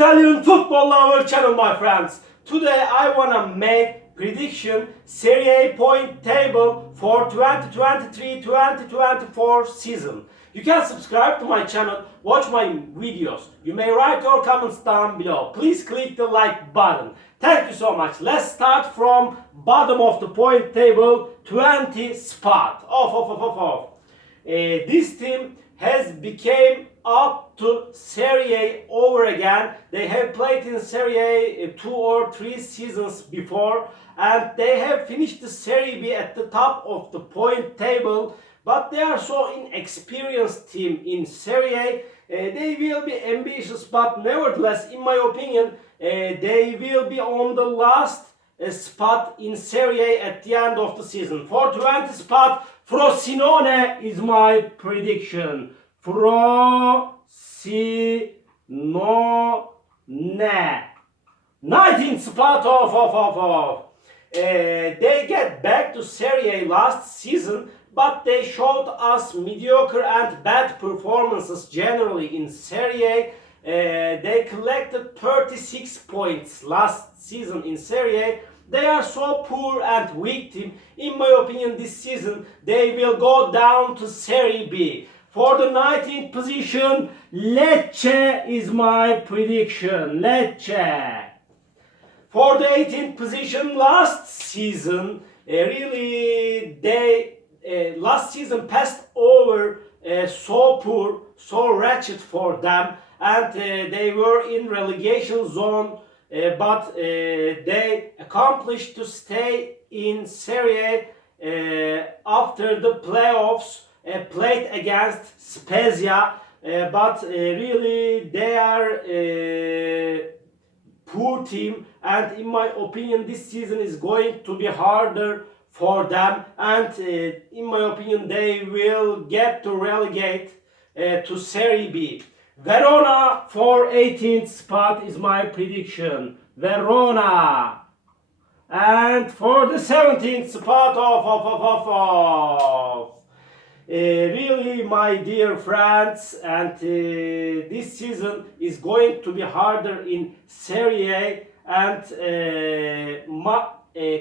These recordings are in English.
Italian football lover channel, my friends. Today I wanna make prediction Serie A point table for 2023-2024 season. You can subscribe to my channel, watch my videos. You may write your comments down below. Please click the like button. Thank you so much. Let's start from bottom of the point table, 20 spot. This team has become up to Serie A over again. They have played in Serie A 2 or 3 seasons before, and they have finished the Serie B at the top of the point table. But they are so inexperienced team in Serie A. They will be ambitious, but nevertheless, in my opinion, they will be on the last spot in Serie A at the end of the season. For 20 spot, Frosinone is my prediction. Frosinone. 19th spot they get back to Serie A last season, but they showed us mediocre and bad performances generally in Serie A. They collected 36 points last season in Serie A. They are so poor and weak team. In my opinion, this season they will go down to Serie B. For the 19th position, Lecce is my prediction. Lecce. For the 18th position, last season, last season passed over so poor, so wretched for them, and they were in relegation zone, but they accomplished to stay in Serie A after the playoffs, played against Spezia, but really they are poor team, and in my opinion this season is going to be harder for them, and in my opinion they will get to relegate to Serie B. Verona for 18th spot is my prediction. Verona. And for the 17th spot really, my dear friends, and this season is going to be harder in Serie A, and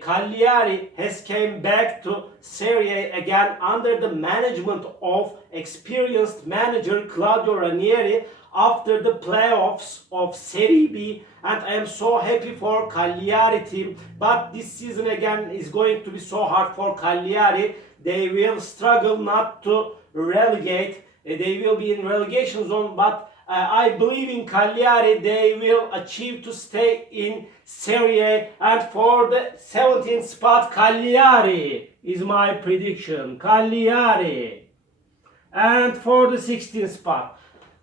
Cagliari has came back to Serie A again under the management of experienced manager Claudio Ranieri after the playoffs of Serie B, and I am so happy for Cagliari team. But this season again is going to be so hard for Cagliari. They will struggle not to relegate. They will be in relegation zone, but I believe in Cagliari. They will achieve to stay in Serie A. And for the 17th spot, Cagliari is my prediction. Cagliari. And for the 16th spot,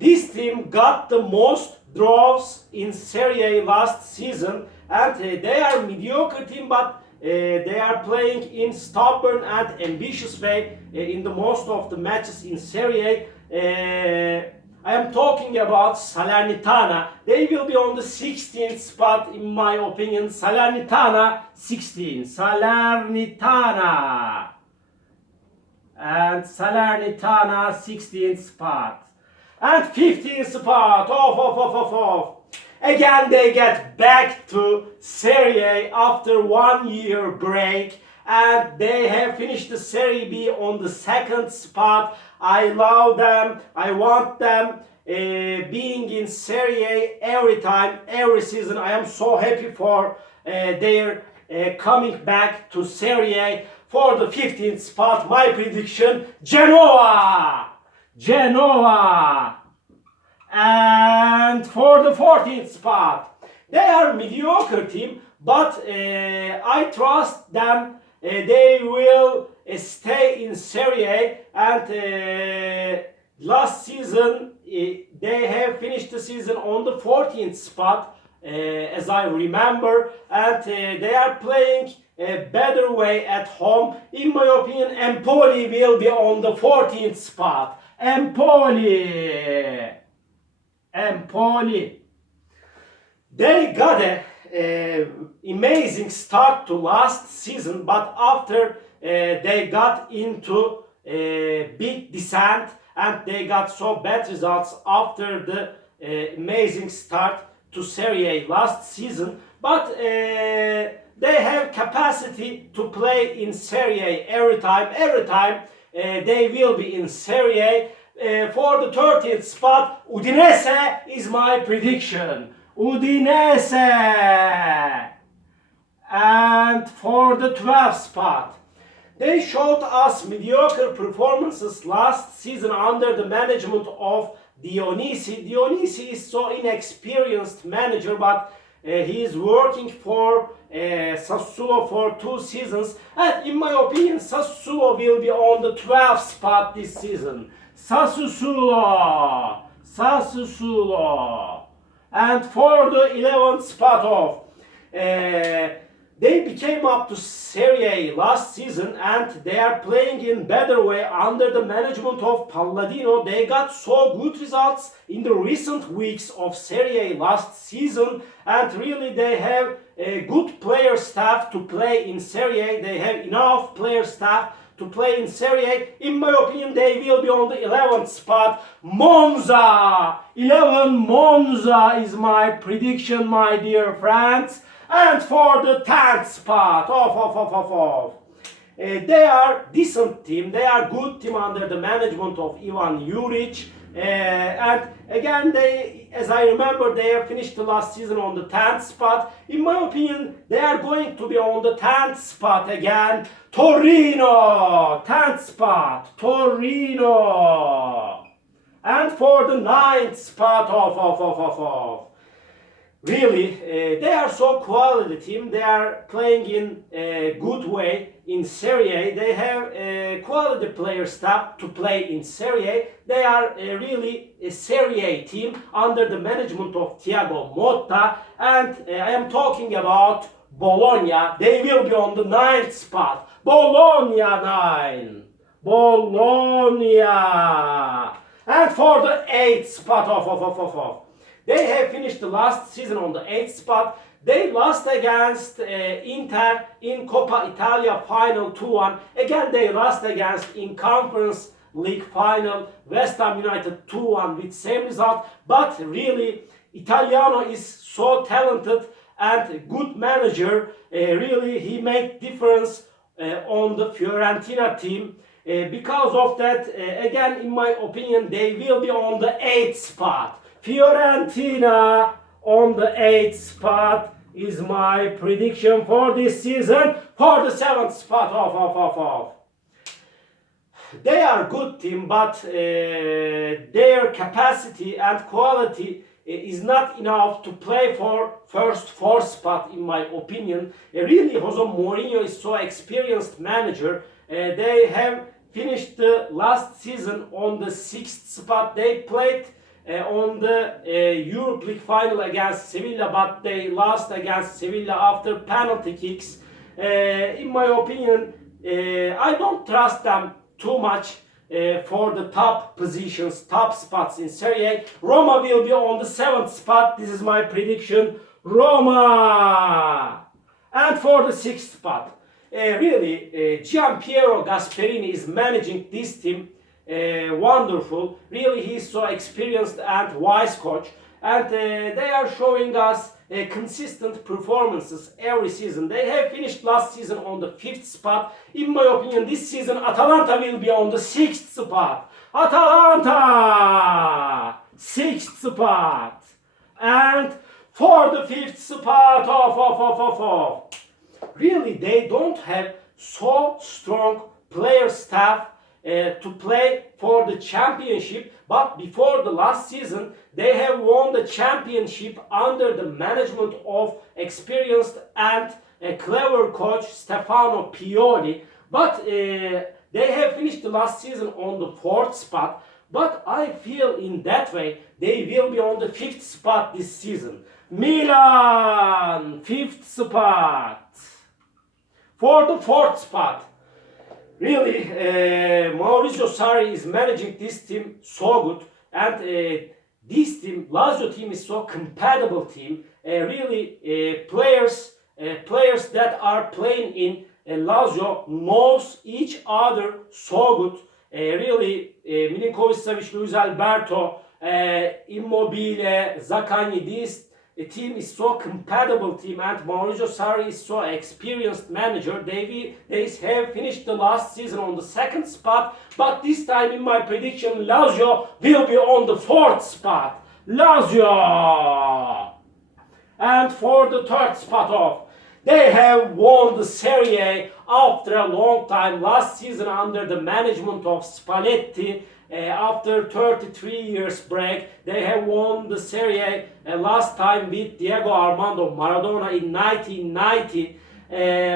this team got the most draws in Serie A last season, and they are mediocre team, but they are playing in stubborn and ambitious way in the most of the matches in Serie A. I am talking about Salernitana. They will be on the 16th spot in my opinion. Salernitana 16. Salernitana. And Salernitana 16th spot. And 15th spot. Again, they get back to Serie A after 1 year break, and they have finished the Serie B on the 2nd spot. I love them. I want them being in Serie A every time, every season. I am so happy for their coming back to Serie A. For the 15th spot, my prediction, Genoa. Genoa. And for the 14th spot, they are mediocre team, but I trust them. They will stay in Serie A, and last season they have finished the season on the 14th spot, as I remember, and they are playing a better way at home. In my opinion, Empoli will be on the 14th spot. Empoli. They got a amazing start to last season, but after they got into a big descent, and they got so bad results after the amazing start to Serie A last season, but they have capacity to play in Serie A every time. Every time they will be in Serie A. For the 30th spot, Udinese is my prediction. Udinese! And for the 12th spot, they showed us mediocre performances last season under the management of Dionisi. Dionisi is so inexperienced manager, but he is working for Sassuolo for 2 seasons, and in my opinion Sassuolo will be on the 12th spot this season. Sassuolo! And for the 11th spot of they became up to Serie A last season, and they are playing in better way under the management of Palladino. They got so good results in the recent weeks of Serie A last season, and really they have a good player staff to play in Serie A. They have enough player staff to play in Serie A. In my opinion, they will be on the 11th spot. Monza! 11 Monza is my prediction, my dear friends. And for the 10th spot, they are decent team, they are good team under the management of Ivan Juric. And again, they, as I remember, they have finished the last season on the 10th spot. In my opinion, they are going to be on the 10th spot again. Torino, 10th spot, Torino. And for the 9th spot, really, they are so quality team. They are playing in a good way in Serie A. They have a quality player staff to play in Serie A. They are really a Serie A team under the management of Thiago Motta. And I am talking about Bologna. They will be on the 9th spot. Bologna 9. Bologna. And for the 8th spot they have finished the last season on the 8th spot. They lost against Inter in Coppa Italia final 2-1. Again, they lost against in Conference League final West Ham United 2-1 with same result. But really, Italiano is so talented and good manager. Really, he made difference on the Fiorentina team. Because of that, again, in my opinion, they will be on the 8th spot. Fiorentina on the 8th spot is my prediction for this season. For the 7th spot, they are good team, but their capacity and quality is not enough to play for first 4 spot, in my opinion. Really, Jose Mourinho is so experienced manager. They have finished the last season on the 6th spot. They played on the Europa League final against Sevilla, but they lost against Sevilla after penalty kicks. In my opinion, I don't trust them too much for the top positions, top spots in Serie A. Roma will be on the 7th spot. This is my prediction. Roma! And for the 6th spot, really, Gianpiero Gasperini is managing this team. Wonderful. Really, he's so experienced and wise coach, and they are showing us consistent performances every season. They have finished last season on the 5th spot. In my opinion, this season Atalanta will be on the 6th spot. Atalanta! 6th spot. And for the 5th spot, really, they don't have so strong player staff to play for the championship, but before the last season they have won the championship under the management of experienced and a clever coach Stefano Pioli. But they have finished the last season on the 4th spot, but I feel in that way they will be on the 5th spot this season. Milan, 5th spot. For the 4th spot, really, Maurizio Sarri is managing this team so good, and this team, Lazio team, is so compatible team. Really, players that are playing in Lazio knows each other so good. Really, Milinkovic-Savic, Luis Alberto, Immobile, Zaccagni, these team is so compatible team, and Maurizio Sarri is so experienced manager. They have finished the last season on the 2nd spot, but this time in my prediction, Lazio will be on the 4th spot. Lazio! And for the 3rd spot off, they have won the Serie A after a long time. Last season under the management of Spalletti, after 33 years break, they have won the Serie A last time with Diego Armando Maradona in 1990.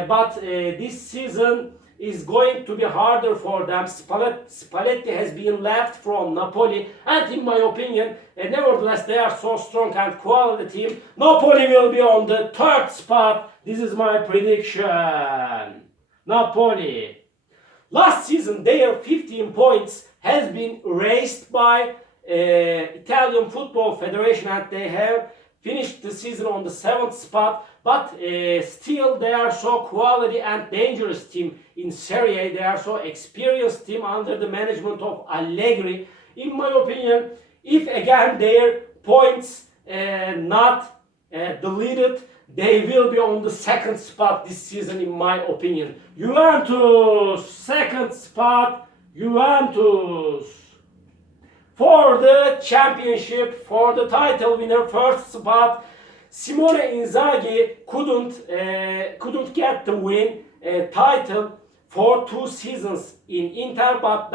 But this season is going to be harder for them. Spalletti has been left from Napoli, and in my opinion, nevertheless, they are so strong and quality team. Napoli will be on the 3rd spot. This is my prediction. Napoli. Last season, their 15 points has been raised by Italian Football Federation, and they have finished the season on the 7th spot. But still, they are so quality and dangerous team in Serie A. They are so experienced team under the management of Allegri. In my opinion, if again their points not deleted, they will be on the 2nd spot this season, in my opinion. Juventus, 2nd spot, Juventus. For the championship, for the title winner, 1st spot, Simone Inzaghi couldn't get the win title for 2 seasons in Inter, but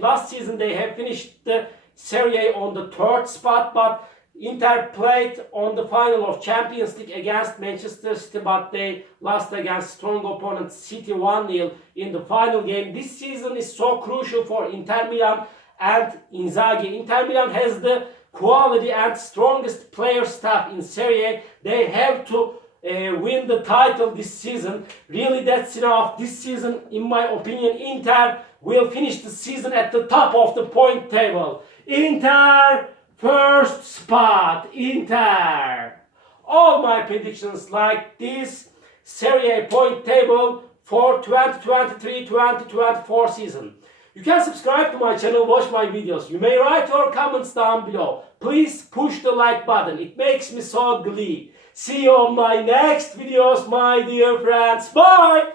last season they have finished the Serie A on the 3rd spot, but Inter played on the final of Champions League against Manchester City, but they lost against strong opponent City 1-0 in the final game. This season is so crucial for Inter Milan and Inzaghi. Inter Milan has the quality and strongest player staff in Serie A. They have to win the title this season. Really, that's enough. This season, in my opinion, Inter will finish the season at the top of the point table. Inter, 1st spot. Inter. All my predictions like this Serie A point table for 2023-2024 season. You can subscribe to my channel, watch my videos. You may write your comments down below. Please push the like button. It makes me so glad. See you on my next videos, my dear friends. Bye!